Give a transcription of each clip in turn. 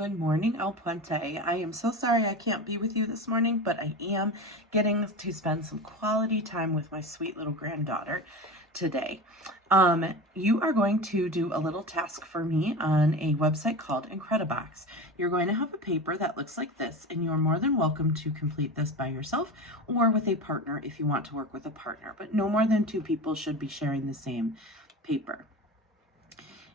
Good morning, El Puente. I am so sorry I can't be with you this morning, but I am getting to spend some quality time with my sweet little granddaughter today. You are going to do a little task for me on a website called Incredibox. You're going to have a paper that looks like this, and you're more than welcome to complete this by yourself or with a partner if you want to work with a partner, but no more than 2 people should be sharing the same paper.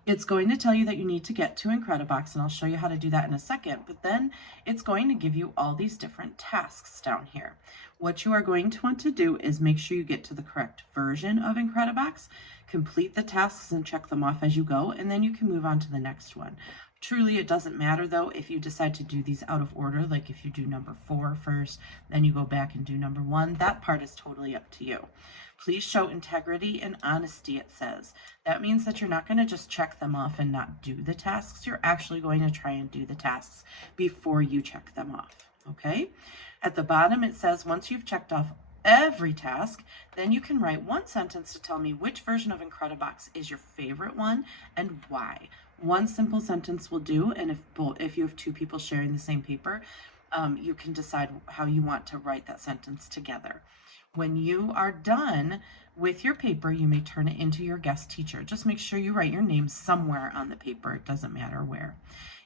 It's going to tell you that you need to get to Incredibox, and I'll show you how to do that in a second, but then it's going to give you all these different tasks down here. What you are going to want to do is make sure you get to the correct version of Incredibox, complete the tasks and check them off as you go, and then you can move on to the next one. Truly, it doesn't matter though if you decide to do these out of order, like if you do number 4 first, then you go back and do number 1. That part is totally up to you. Please show integrity and honesty, it says. That means that you're not going to just check them off and not do the tasks. You're actually going to try and do the tasks before you check them off, okay? At the bottom, it says once you've checked off every task, then you can write 1 sentence to tell me which version of Incredibox is your favorite one and why. 1 simple sentence will do, and if you have 2 people sharing the same paper, you can decide how you want to write that sentence together. When you are done with your paper, you may turn it into your guest teacher. Just make sure you write your name somewhere on the paper. It doesn't matter where.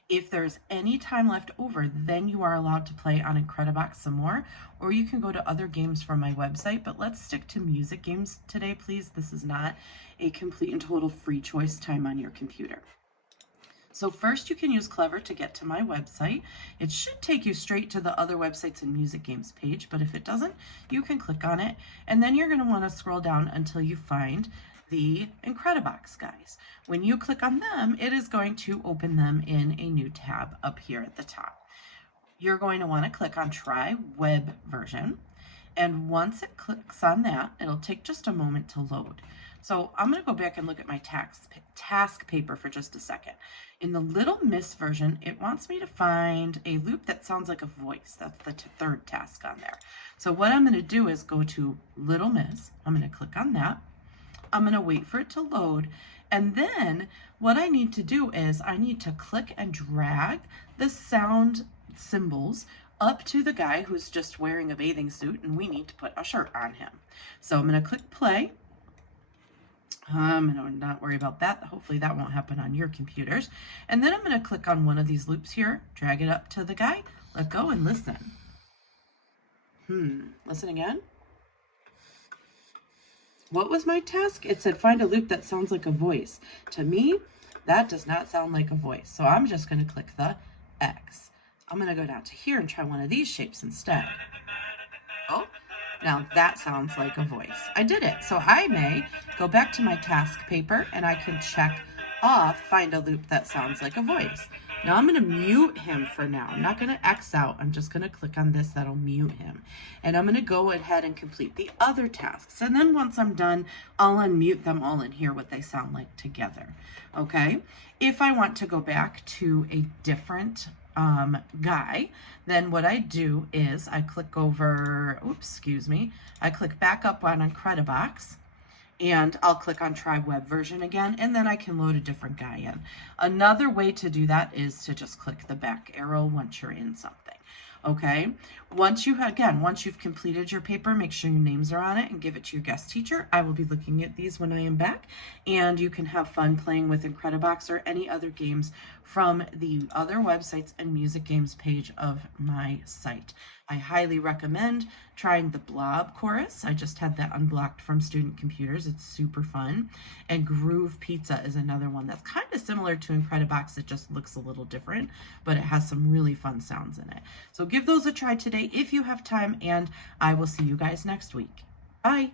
If there's any time left over, then you are allowed to play on Incredibox some more, or you can go to other games from my website, but let's stick to music games today, please. This is not a complete and total free choice time on your computer. So first you can use Clever to get to my website. It should take you straight to the other websites and music games page, but if it doesn't, you can click on it, and then you're going to want to scroll down until you find the Incredibox guys. When you click on them, it is going to open them in a new tab up here at the top. You're going to want to click on Try Web Version, and once it clicks on that, it'll take just a moment to load. So I'm going to go back and look at my task paper for just a second. In the Little Miss version, it wants me to find a loop that sounds like a voice. That's the 3rd task on there. So what I'm going to do is go to Little Miss. I'm going to click on that. I'm going to wait for it to load. And then what I need to do is I need to click and drag the sound symbols up to the guy who's just wearing a bathing suit, and we need to put a shirt on him. So I'm going to click play. I'm going to not worry about that. Hopefully that won't happen on your computers. And then I'm going to click on one of these loops here, drag it up to the guy, let go, and listen. Listen again. What was my task? It said find a loop that sounds like a voice. To me, that does not sound like a voice. So I'm just going to click the X. I'm going to go down to here and try one of these shapes instead. Oh, now that sounds like a voice. I did it. So I may go back to my task paper and I can check off find a loop that sounds like a voice. Now I'm going to mute him for now. I'm not going to X out. I'm just going to click on this. That'll mute him. And I'm going to go ahead and complete the other tasks. And then once I'm done, I'll unmute them all and hear what they sound like together. Okay. If I want to go back to a different guy, then what I do is I click over, I click back up on Incredibox, and I'll click on Try Web Version again, and then I can load a different guy in. Another way to do that is to just click the back arrow once you're in something. Okay, once you've completed your paper, make sure your names are on it and give it to your guest teacher. I will be looking at these when I am back, and you can have fun playing with Incredibox or any other games from the other websites and music games page of my site. I highly recommend trying the Blob Chorus. I just had that unblocked from student computers. It's super fun. And Groove Pizza is another one that's kind of similar to Incredibox. It just looks a little different, but it has some really fun sounds in it. So give those a try today if you have time, and I will see you guys next week. Bye.